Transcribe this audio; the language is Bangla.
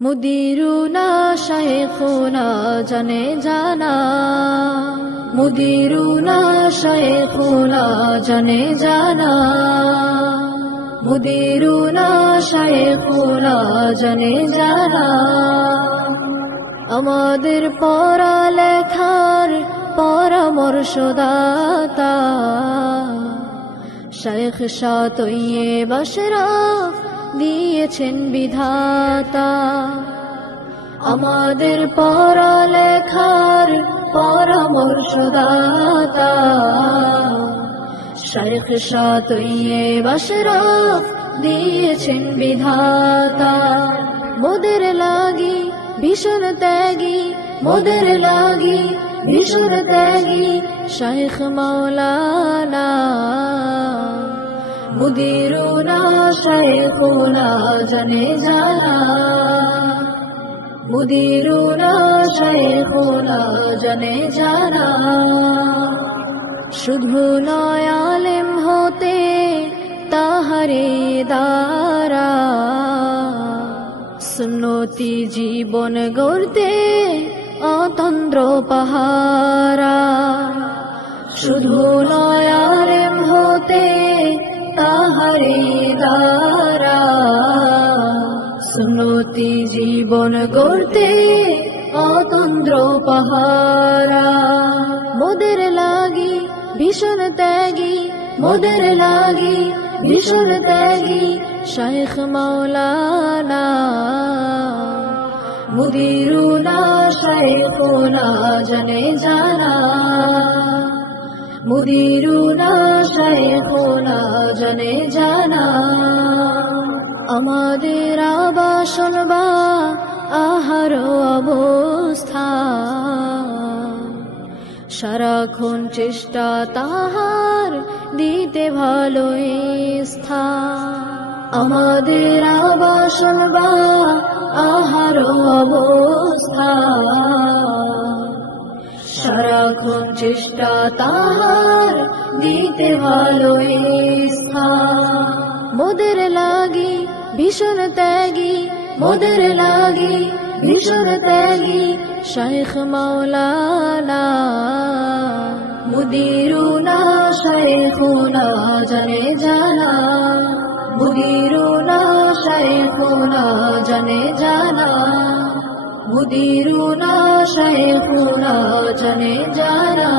মুদিরুনা শাইখুনা জানে জানা, মুদিরুনা শাইখুনা জানে জানা, মুদিরুনা শাইখুনা জানে জানা। আমাদের পড়ালেখার পরামর্শদাতা শাইখ শাহ তৈয়ব আশরাফ দিয়েছেন বিধাতা। আমাদের পড়ালেখার পরামর্শদাতা শাইখ শাহ তৈয়ব আশরাফ দিয়েছেন বিধাতা। মোদের লাগি ভীষণ ত্যাগী, মোদের লাগি ভীষণ ত্যাগী শাইখ মাওলানা। মুদিরুনা শাইখুনা জানে জানা, মুদিরুনা শাইখুনা জানে জানা। শুধু নয় আলেম হতে তাহারে দ্বারা, সুন্নতি জীবন গড়তে অতন্দ্র পাহারা। শুধু নয় আলেম হতে তাহারে দ্বারা, সুন্নতি জীবন গড়তে অতন্দ্র পাহারা। মোদের লাগি ভীষণ ত্যাগী, মোদের লাগি ভীষণ ত্যাগী শাইখ মাওলানা। মুদিরুনা শাইখুনা জানে জানা, মুদিরুনা শাইখুনা জানে জানা। আমাদের আবাসন বা আহার অবস্থা, সারাক্ষণ চেষ্টা তাহার দিতে ভালো স্থান। আমাদের আবাসন বা আহার অবস্থা, সারাক্ষণ চেষ্টা তাহার দিতে ভালো স্থান। মোদের লাগি ভীষণ ত্যাগী, মোদের লাগি ভীষণ ত্যাগী শাইখ মাওলানা। মুদিরুনা শাইখুনা জানে জানা, মুদিরুনা শাইখুনা জানে জানা, মুদিরুনা শাইখুনা জানে জানা।